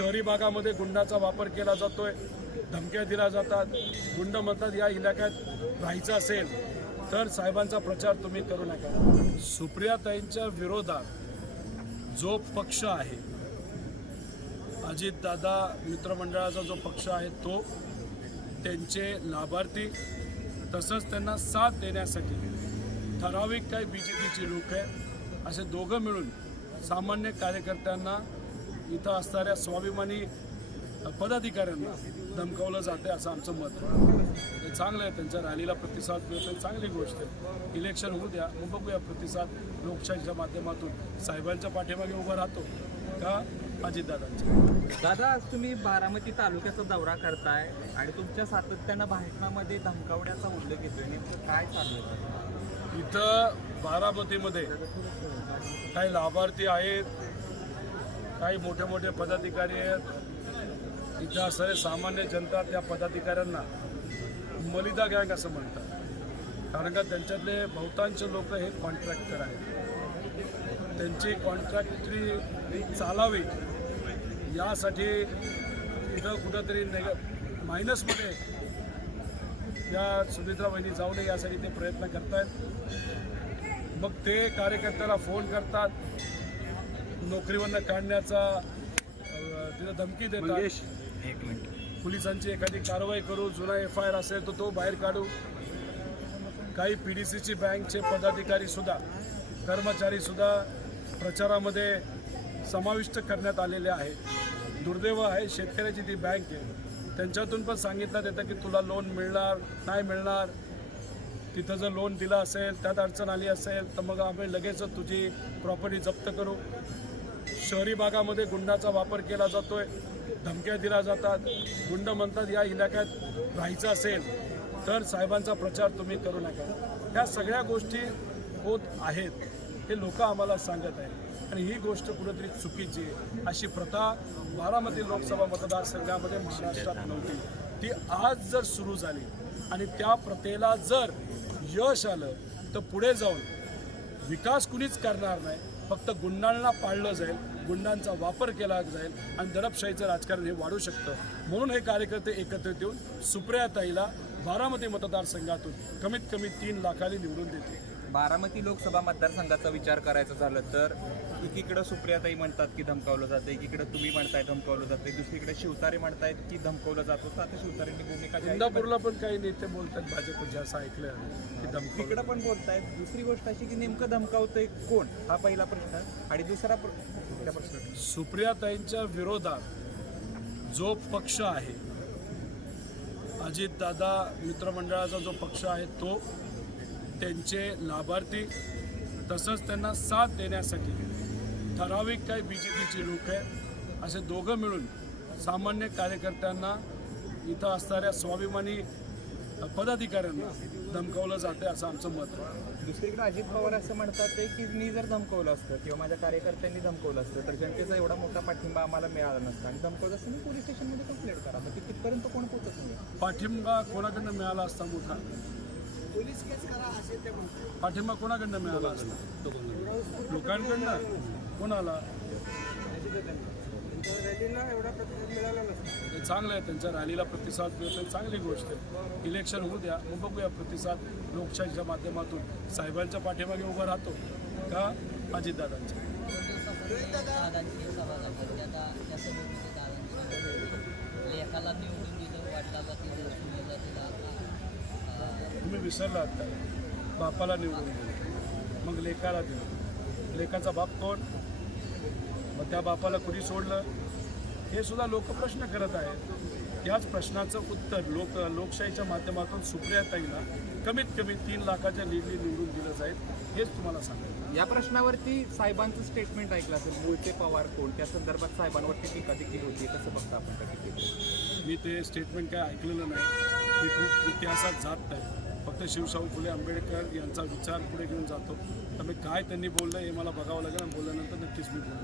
शहरी भागामध्ये गुंडाचा वापर केला जातोय धमक्या दिल्या जातात. गुंड म्हणतात या इलाक्यात राहायचं असेल तर साहेबांचा प्रचार तुम्ही करू नका. सुप्रियाताईंच्या विरोधात जो पक्ष आहे अजितदादा मित्रमंडळाचा जो पक्ष आहे तो त्यांचे लाभार्थी तसंच त्यांना साथ देण्यासाठी ठराविक काही बी जे पीची लोक आहे असे दोघं मिळून सामान्य कार्यकर्त्यांना इथं असणाऱ्या स्वाभिमानी पदाधिकाऱ्यांना धमकावलं जाते असं आमचं मत आहे. चांगलं आहे त्यांच्या रॅलीला प्रतिसाद मिळतो चांगली गोष्ट आहे. इलेक्शन होऊ द्या मग बघूया प्रतिसाद लोकशाहीच्या माध्यमातून. साहेबांच्या पाठीमागे उभं राहतो का अजितदादांच्या? दादा आज तुम्ही बारामती तालुक्याचा दौरा करताय आणि तुमच्या सातत्यानं भाषणामध्ये धमकावण्याचा उल्लेख येतोय. नेमकं काय चाललंय इथं बारामतीमध्ये काही लाभार्थी आहेत काही मोठे मोठे पदाधिकारी आहेत. इथं असणारे सामान्य जनता त्या पदाधिकाऱ्यांना मलिदा गँग असं म्हणतात. कारण का त्यांच्यातले बहुतांश लोक हे कॉन्ट्रॅक्टर आहेत. त्यांची कॉन्ट्रॅक्टरी चालावी यासाठी इथं कुठंतरी नेग मायनसमध्ये या सुमित्रा बहिणी जाऊ नये यासाठी ते प्रयत्न करत आहेत मग ते कार्यकर्त्याला फोन करतात. नोकरीवरनं काढण्याचा तिथं धमकी देतात. एक मिनिट. पोलिसांची एखादी कारवाई करू जुना एफ आय आर असेल तर तो बाहेर काढू. काही पी डी सीची बँकचे पदाधिकारी सुद्धा कर्मचारी सुद्धा प्रचारामध्ये समाविष्ट करण्यात आलेले आहेत. दुर्दैव आहे शेतकऱ्याची ती बँक आहे. त्यांच्यातून पण सांगितलं येतं की तुला लोन मिळणार नाही मिळणार. तिथं जर लोन दिलं असेल त्यात अडचण आली असेल तर मग आम्ही लगेच तुझी प्रॉपर्टी जप्त करू. शहरी भागामध्ये गुंडाचा वापर केला जातोय धमक्या दिल्या जातात गुंड म्हणतात या इलाक्यात राहायचं असेल तर साहेबांचा प्रचार तुम्ही करू नका. ह्या सगळ्या गोष्टी होत आहेत हे लोक आम्हाला सांगत आहेत. आणि ही गोष्ट कुठेतरी चुकीची अशी प्रथा बारामती लोकसभा मतदारसंघामध्ये महाराष्ट्रात नव्हती. ती आज जर सुरू झाली आणि त्या प्रथेला जर यश आलं तर पुढे जाऊन विकास कुणीच करणार नाही. फक्त गुंडांना पाळलं जाईल गुंडांचा वापर केला जाईल आणि दडपशाहीचं राजकारण हे वाढू शकतं. म्हणून हे कार्यकर्ते एकत्रित येऊन सुप्रियाताईला बारामती मतदारसंघातून कमीत कमी तीन लाखाने निवडून देतील. बारामती लोकसभा मतदारसंघाचा विचार करायचा झालं तर एकीकडं सुप्रियाताई म्हणतात की धमकावलं जातं एकीकडे तुम्ही म्हणताय धमकावलं जाते दुसरीकडे शिवतारे म्हणतायत की धमकावलं जात होतं. आता शिवतारेंनी भूमिका इंदापूरला पण काही नेते बोलतात भाजपचे असं ऐकलं की धमकी तिकडं पण बोलतायत. दुसरी गोष्ट अशी की नेमकं धमकावतंय कोण? हा पहिला प्रश्न. आणि दुसरा प्रश्न. सुप्रियाताईंच्या विरोधात जो पक्ष आहे अजितदादा मित्रमंडळाचा जो पक्ष आहे तो त्यांचे लाभार्थी तसंच त्यांना साथ देण्यासाठी ठराविक काही बी जे पीची लोक आहे असे दोघं मिळून सामान्य कार्यकर्त्यांना इथं असणाऱ्या स्वाभिमानी पदाधिकाऱ्यांना धमकावलं जाते असं आमचं मत आहे. दुसरीकडे अजित पवार असं म्हणतात ते की मी जर धमकवलं असतं किंवा माझ्या कार्यकर्त्यांनी धमकवलं असतं तर जनतेचा एवढा मोठा पाठिंबा आम्हाला मिळाला नसता. आणि धमकवलं असतं मी पोलीस स्टेशनमध्ये कंप्लेंट करा. मग तिथपर्यंत कोण पोहोचत नाही पाठिंबा कोणाकडनं मिळाला असता मोठा? पाठिंबा कोणाकडनं मिळाला? असता लोकांकडनं? कोणाला? हे चांगलं आहे त्यांच्या रॅलीला प्रतिसाद मिळतो चांगली गोष्ट आहे. इलेक्शन होऊ द्या मग बघूया प्रतिसाद लोकशाहीच्या माध्यमातून. साहेबांच्या पाठीमागे उभं राहतो का अजितदादांच्या? दादांची सभा झाली आता त्या सभेमध्ये दादांची लेखाला निवडून दिलं वाटला दिला आता. बापाला निवडून दिलं. मग लेकाला दिलं. लेकाचा बाप कोण? मग त्या बापाला कुणी सोडलं? हे सुद्धा लोक प्रश्न करत आहेत. याच प्रश्नाचं उत्तर लोक लोकशाहीच्या माध्यमातून सुप्रियाताईला कमीत कमी तीन लाखाच्या लीडनी निवडून दिलं जाईल हेच तुम्हाला सांगतो. या प्रश्नावरती साहेबांचं स्टेटमेंट ऐकलं असेल मूळचे पवार कोण? त्या संदर्भात साहेबांवरती टीका देखील होती कसं बघता आपण त्या? मी ते स्टेटमेंट काय ऐकलेलं नाही. मी खूप इतिहासात जात नाही. फक्त शिवशाहू फुले आंबेडकर यांचा विचार पुढे घेऊन जातो. तर मी काय त्यांनी बोललं हे मला बघावं लागेल आणि बोलल्यानंतर नक्कीच मी बोलतो.